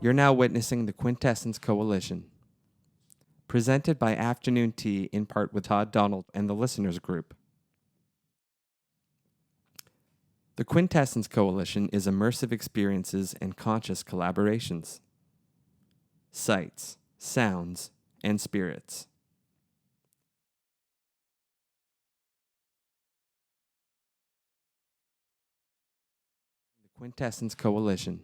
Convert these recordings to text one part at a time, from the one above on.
You're now witnessing the Quintessence Coalition, presented by Afternoon Tea in part with Todd Donald and the Listeners Group. The Quintessence Coalition is immersive experiences and conscious collaborations. Sights, sounds, and spirits. The Quintessence Coalition.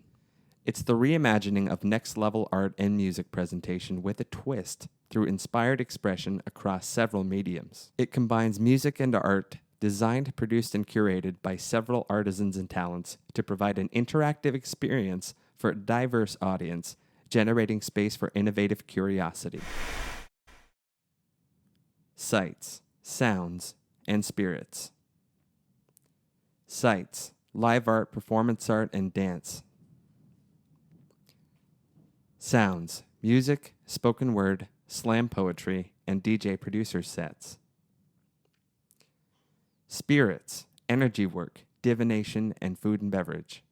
It's the reimagining of next-level art and music presentation with a twist through inspired expression across several mediums. It combines music and art, designed, produced, and curated by several artisans and talents to provide an interactive experience for a diverse audience, generating space for innovative curiosity. Sights, sounds, and spirits. Sights, live art, performance art, and dance. Sounds, music, spoken word, slam poetry, and DJ producer sets. Spirits, energy work, divination, and food and beverage.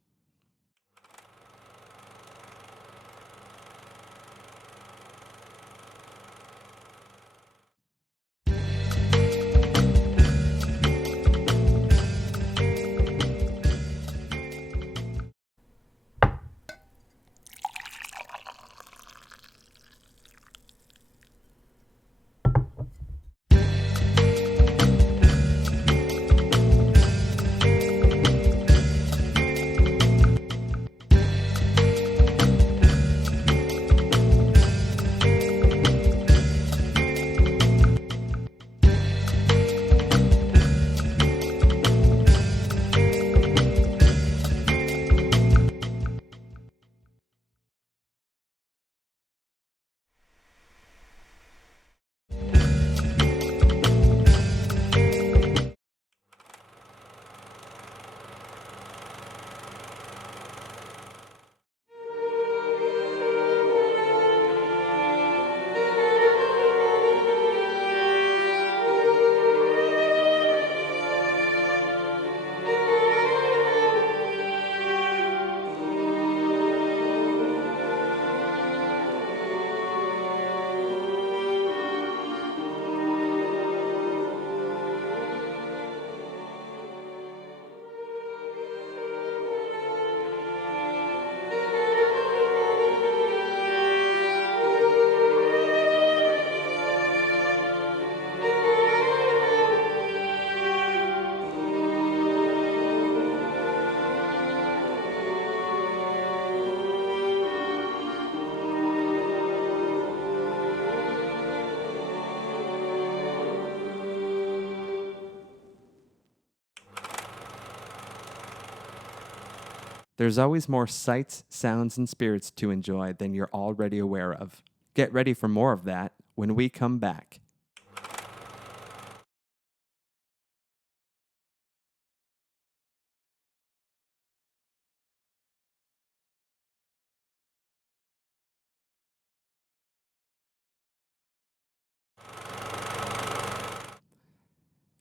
There's always more sights, sounds, and spirits to enjoy than you're already aware of. Get ready for more of that when we come back.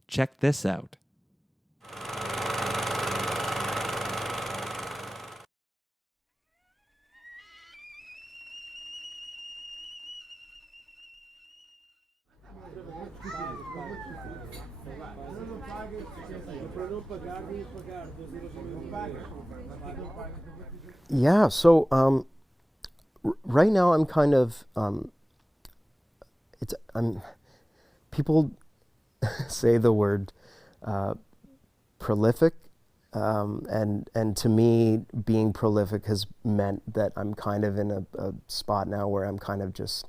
Check this out. Yeah, so right now I'm kind of people say the word prolific, and to me, being prolific has meant that I'm kind of in a spot now where I'm kind of just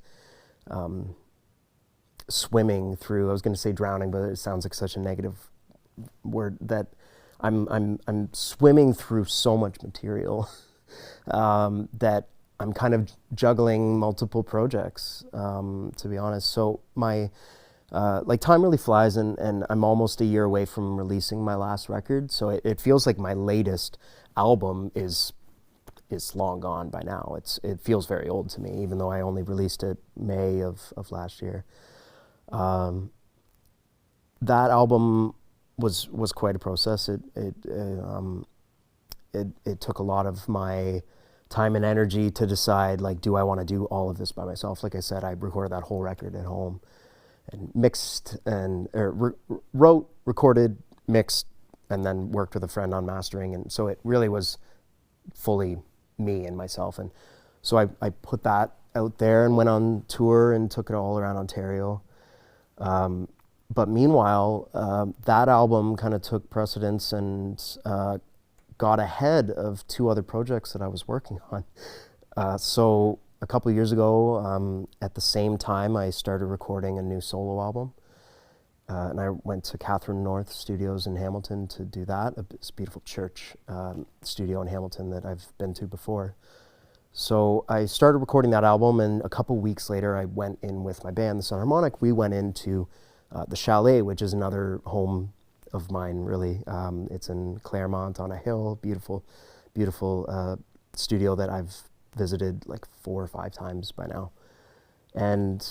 swimming through. I was going to say drowning, but it sounds like such a negative word. That I'm swimming through so much material that I'm kind of juggling multiple projects, to be honest. So my time really flies, and I'm almost a year away from releasing my last record. So it feels like my latest album is long gone by now. It feels very old to me, even though I only released it May of last year. That album was quite a process. It took a lot of my time and energy to decide, like, do I want to do all of this by myself? Like I said, I recorded that whole record at home and mixed and wrote, recorded, mixed, and then worked with a friend on mastering. And so it really was fully me and myself. And so I put that out there and went on tour and took it all around Ontario. But meanwhile, that album kind of took precedence and got ahead of two other projects that I was working on. So a couple of years ago, at the same time, I started recording a new solo album. And I went to Catherine North Studios in Hamilton to do that. It's a beautiful church studio in Hamilton that I've been to before. So I started recording that album, and a couple weeks later, I went in with my band, the Sun Harmonic. We went into the Chalet, which is another home of mine, really. It's in Claremont on a hill, beautiful, beautiful studio that I've visited like 4 or 5 times by now. And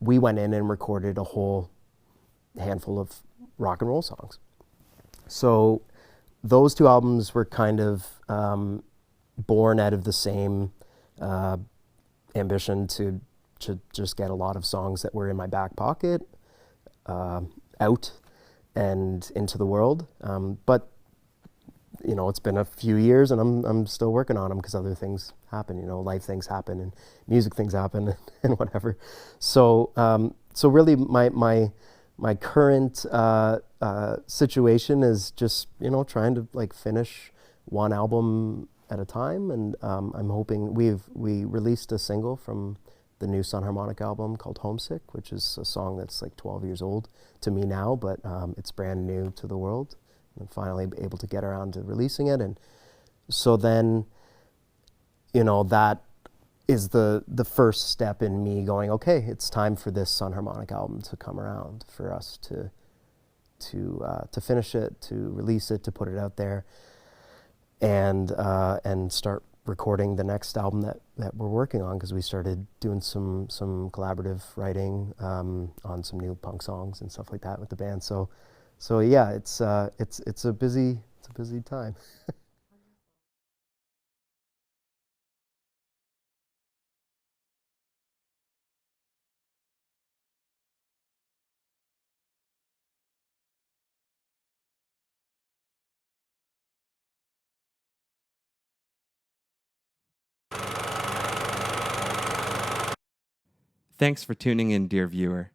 we went in and recorded a whole handful of rock and roll songs. So those 2 albums were kind of born out of the same ambition to just get a lot of songs that were in my back pocket out and into the world. But you know, it's been a few years and I'm still working on them because other things happen, you know, life things happen and music things happen and whatever. So so really my current situation is just, you know, trying to like finish one album at a time, and I'm hoping we released a single from the new Sun Harmonic album called Homesick, which is a song that's like 12 years old to me now, but it's brand new to the world. I'm finally able to get around to releasing it, and so then, you know, that is the first step in me going, okay, it's time for this Sun Harmonic album to come around, for us to finish it, to release it, to put it out there, and start recording the next album that we're working on, because we started doing some collaborative writing on some new punk songs and stuff like that with the band. So yeah, it's a busy time. Thanks for tuning in, dear viewer.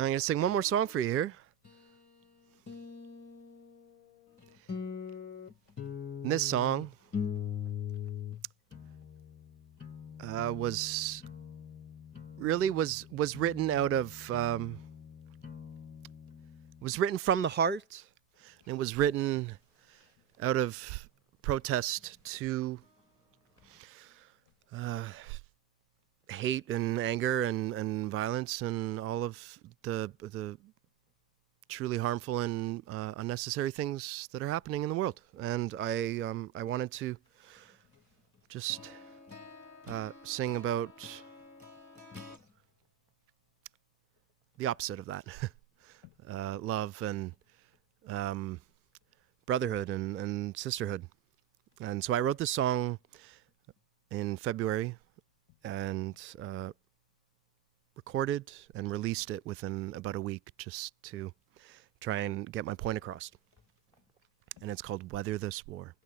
I'm going to sing one more song for you here. And this song was written out of was written from the heart, and it was written out of protest to hate and anger and violence and all of the truly harmful and unnecessary things that are happening in the world. And I wanted to just sing about the opposite of that. Love and brotherhood and sisterhood. And so I wrote this song in February and recorded and released it within about a week, just to try and get my point across. And it's called Weather This War.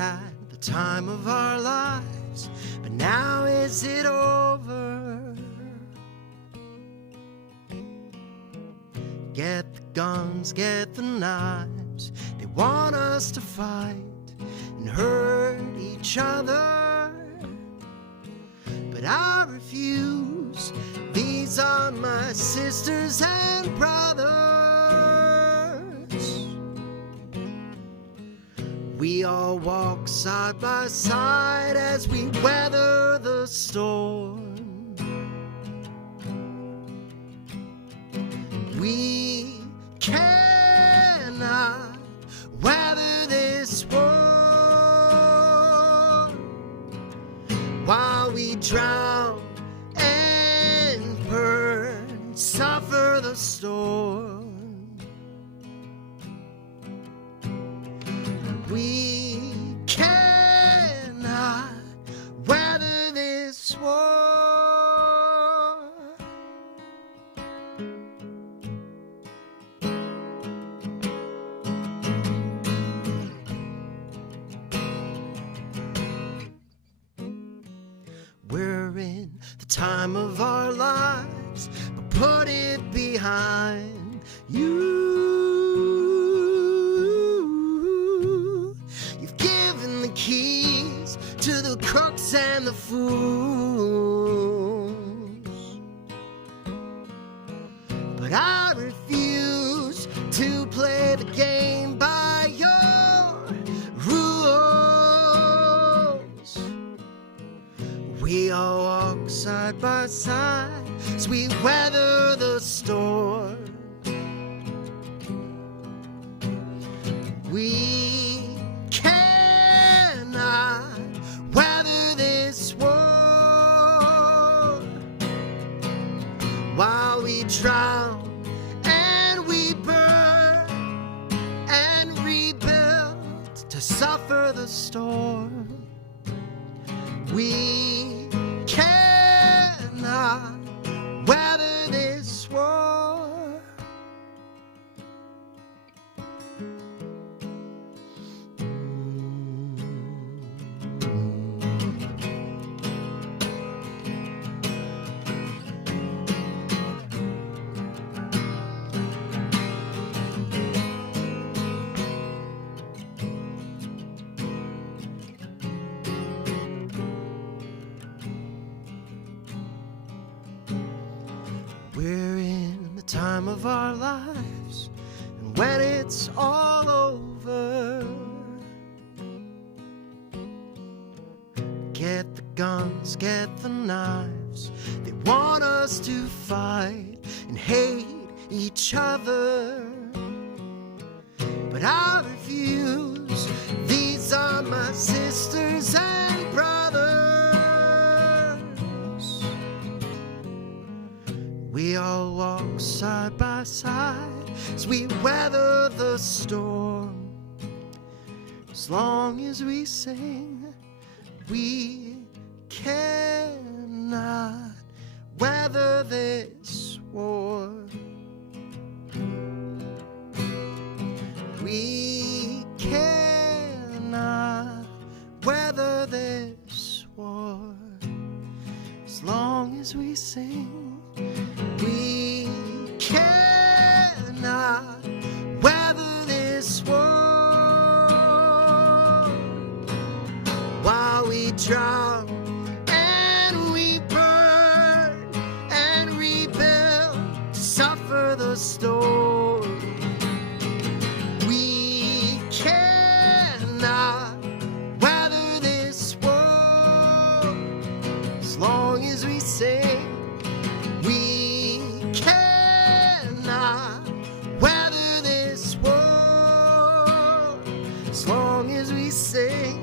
had the time of our lives, but now is it over? Get the guns, get the knives. They want us to fight and hurt each other, but I refuse. These are my sisters and brothers. We all walk side by side as we weather the storm. We cannot weather this war while we drown and burn, suffer the storm. We cannot weather this war. We're in the time of our lives, but put it behind you. You've given the keys to the crooks and the fools, but I refuse to play the game by your rules. We all walk side by side as we weather the storm. We cannot weather this war while we drown and we burn and rebuild to suffer the storm. We cannot weather this war. We're in the time of our lives, and when it's all over, get the guns, get the knives. They want us to fight and hate each other, but I refuse. These are my sisters and brothers. We all walk side by side as we weather the storm. As long as we sing, we cannot weather this war. We cannot weather this war. As long as we sing, we cannot weather this war while we drown and we burn and rebuild to suffer the storm. We cannot weather this war as long as we sing. We cannot weather this war as long as we sing.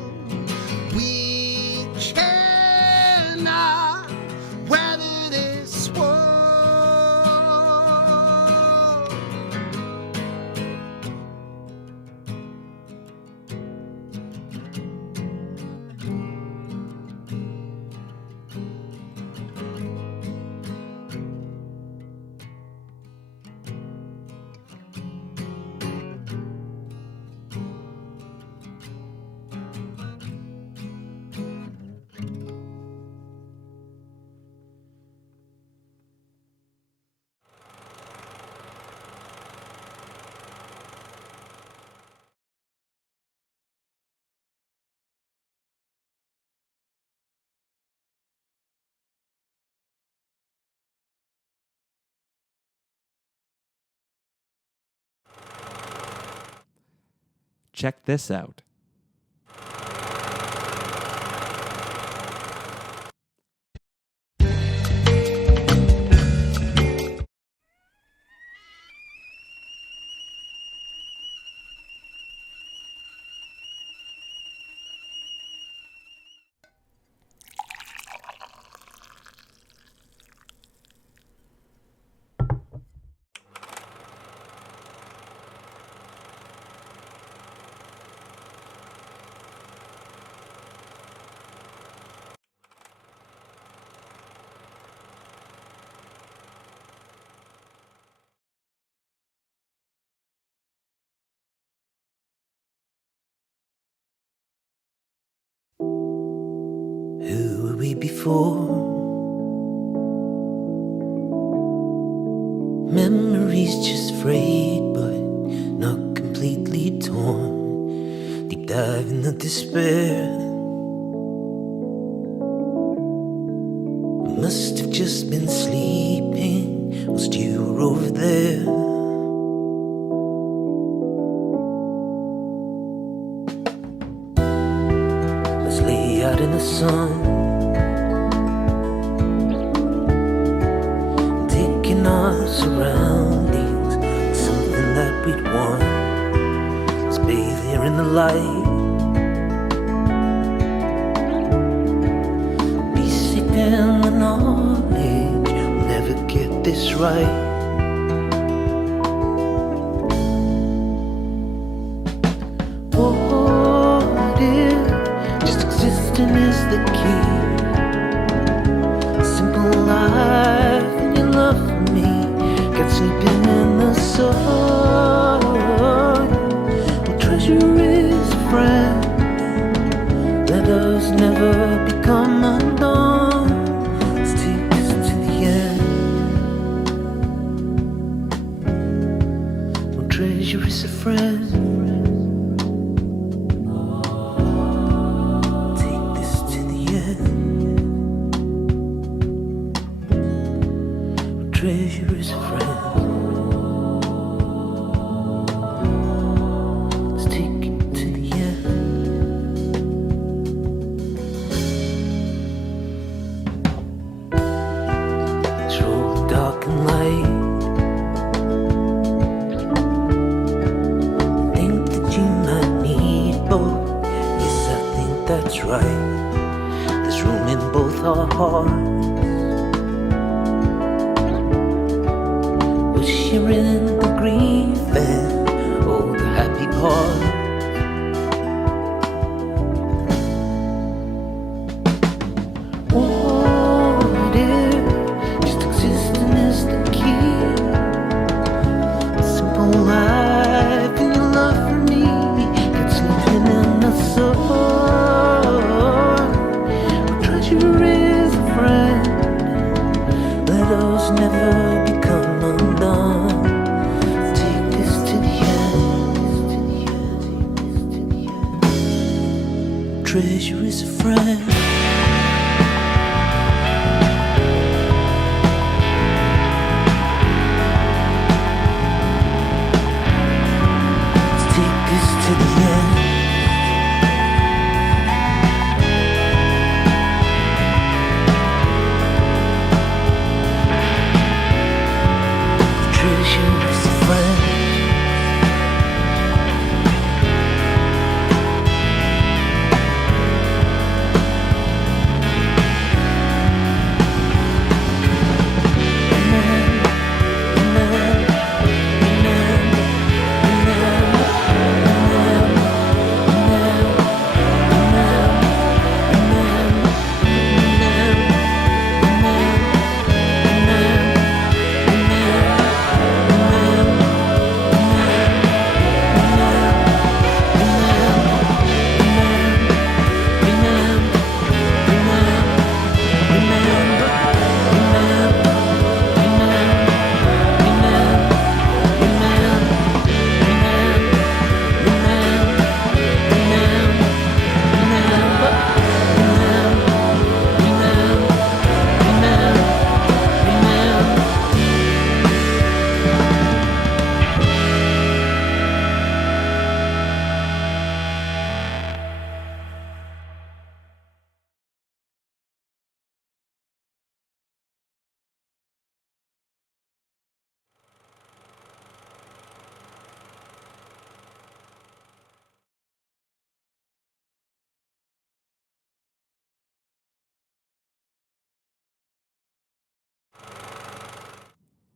We cannot weather this war. Check this out. Who were we before? Memories just frayed but not completely torn. Deep dive in the despair. I must have just been sleeping whilst you were over there. Let's lay out in the sun, taking our surroundings, something that we'd want. Let's bathe here in the light, be sick in the knowledge we'll never get this right. What if just existing is the key? Simple life and your love for me, got sleeping in the sun. What treasure is a friend? Let us never become undone. Let's take this to the end. What treasure is a friend? Treasure is a friend. Let's take it to the end. Let's roll the dark and light. Think that you might need both. Yes, I think that's right. There's room in both our hearts. Sharing the grief and oh, the happy part. What if just existing is the key? Simple life and your love for me, got sleeping in the sun. What treasure is a friend? Let us never become undone. Treasure is a friend. Let's take this to the end. Treasure is a friend.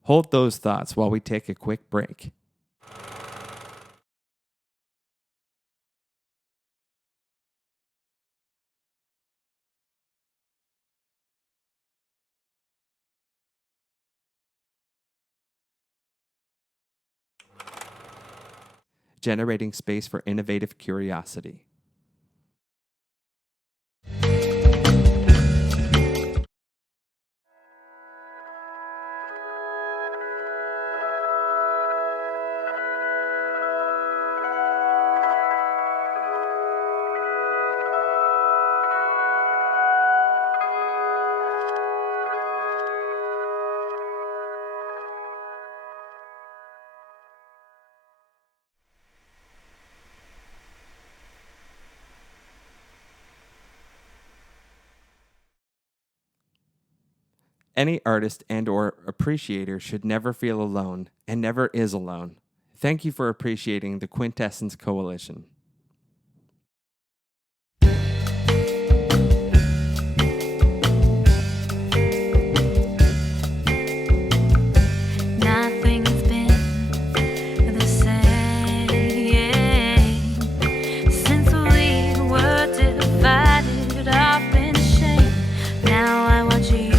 Hold those thoughts while we take a quick break. Generating space for innovative curiosity. Any artist and or appreciator should never feel alone and never is alone. Thank you for appreciating the Quintessence Coalition. Nothing's been the same since we were divided up in shame. Now I watch you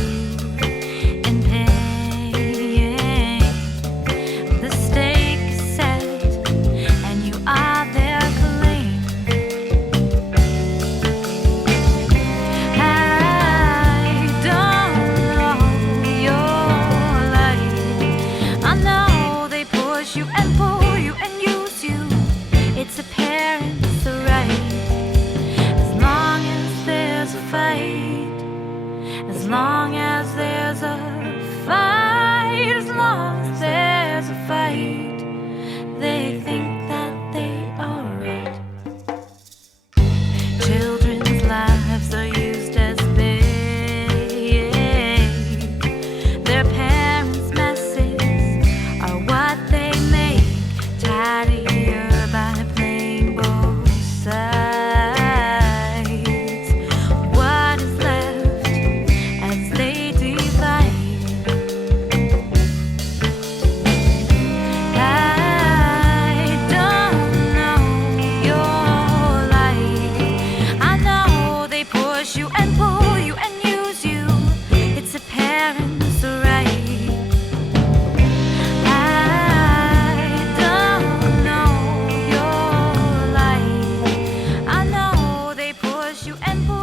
in pain. The stake is set, and you are their claim. I don't know your life. I know they push you and pull you and use you. It's apparent, it's right. As long as there's a fight, as long as there's a fight, as long as there's a fight, they think that they are right. Children's lives are used as bait. Their parents' messes are what they make. Tidier by playing both sides. What is left as they divide? I don't know your life. I know they push you and pull you and use you. It's apparent, it's right. I don't know your life. I know they push you and pull